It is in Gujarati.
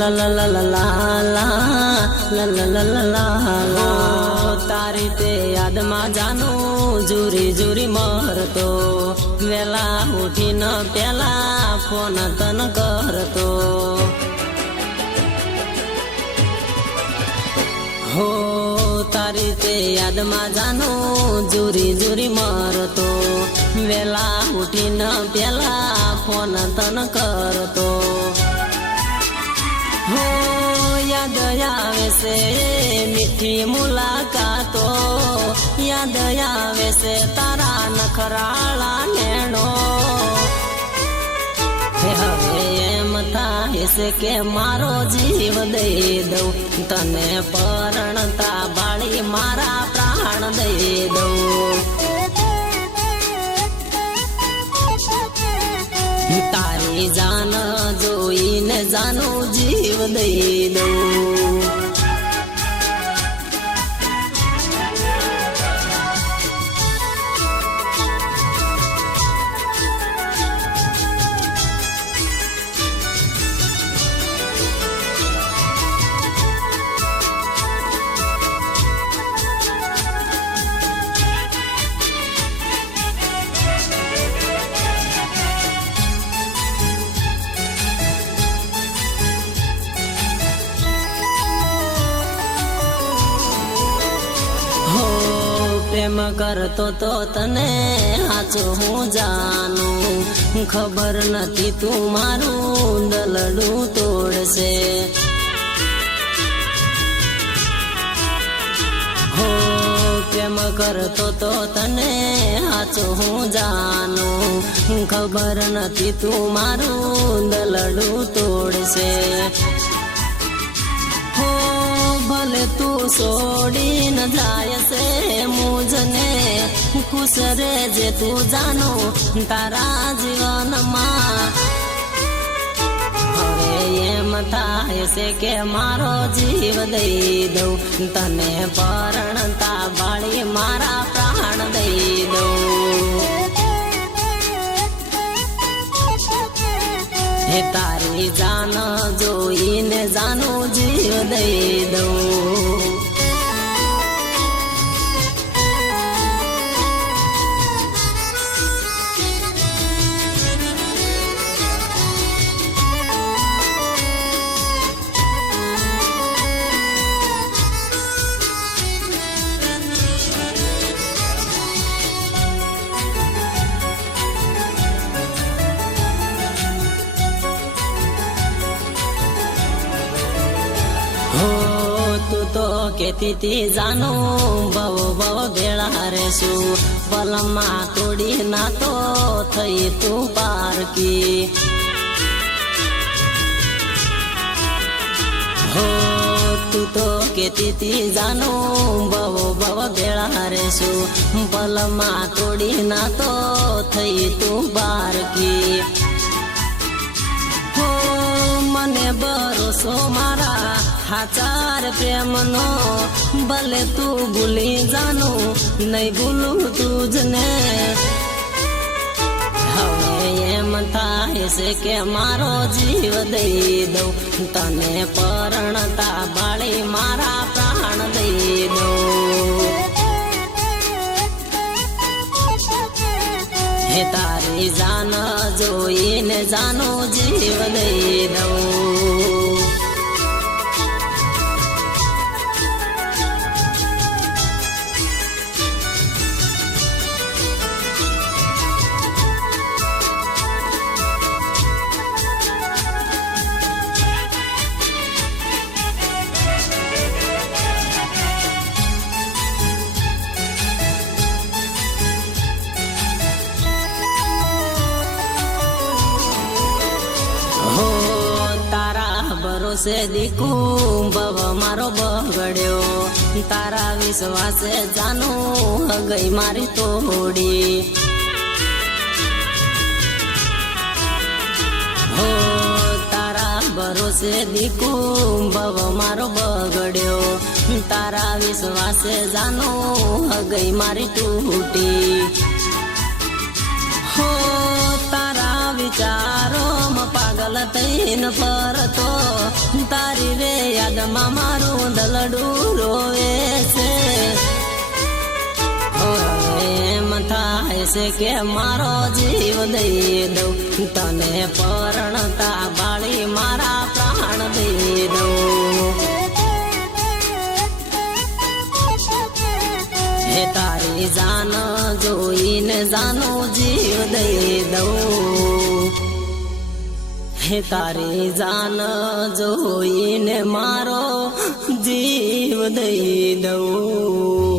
la la la la la la la la la la la લા તારી તે યાદમાં જાનું જુરી જુરી મરતો વેલા ઉઠીને પેલા ફોન તન કરતો હો તારી તે યાદમાં જાનું જુરી જુરી મરતો વેલા ઉઠીને પેલા ફોન તન કરતો. હો, યાદ આવે છે મીઠી મુલાકાતો. યાદ આવે છે તારા નખરાળા નેણો. હવે એમ થાય છે કે મારો જીવ દઈ દઉં. તને પરણતા બાળી મારા પ્રાણ દઈ the પ્રેમ કરતો તો તને સાચું હું જાનું ખબર નથી તું મારું દલડું તોડશે. હો, પ્રેમ કરતો તો તને સાચું હું જાનું ખબર નથી તું મારું દલડું તોડશે. ભલે તું છોડીને જાય છે મુજને ખુશ રે જે તું જાનો તારા જીવનમાં હવે એમ થાય છે કે મારો જીવ દઈ દઉં તને પરણતા બાળી મારા પ્રાણ દઈ દઉં તારી જાન જોઈને જાનું જીવ દઈ દઉં કેતી તી જાનું? બહુ બહુ ભેળા રેશું પલમાં તોડી ના તો થઈ તું પારકી. હો, તું તો કેતી તી જાનું? બહુ બહુ ભેળા રેશું પલમાં તોડી ના તો થઈ તું પારકી. હો, મને ભરોસો મારા હાચાર પ્રેમનો ભલે તું ભૂલી જાનું નહીં ભૂલું તુજને હવે એમ થાય કે મારો જીવ દઈ દઉં તને પરણતા બાળી મારા પ્રાણ દઈ દઉં હે તારી જાન જોઈને જાનો જીવ દઈ દઉં ભરોસે દીકુ ભવ મારો બગડ્યો. તારા વિશ્વાસે જાનું ગઈ મારી તોડી. હો, તારા ભરોસે દીકુ ભવ મારો બગડ્યો. તારા વિશ્વાસે જાનો ગઈ મારી તૂટી. જોઈને ફરતો તારી રે યાદમાં મારું દલડું રોવે છે. એમ થાય છે કે મારો જીવ દઈ દઉં. તને પરણતા બાળી મારા પ્રાણ દઈ દઉં. તારી જાન જોઈને જાનું જીવ દઈ દઉં. હે તારી જાન જોઈને મારો જીવ દઈ દઉં.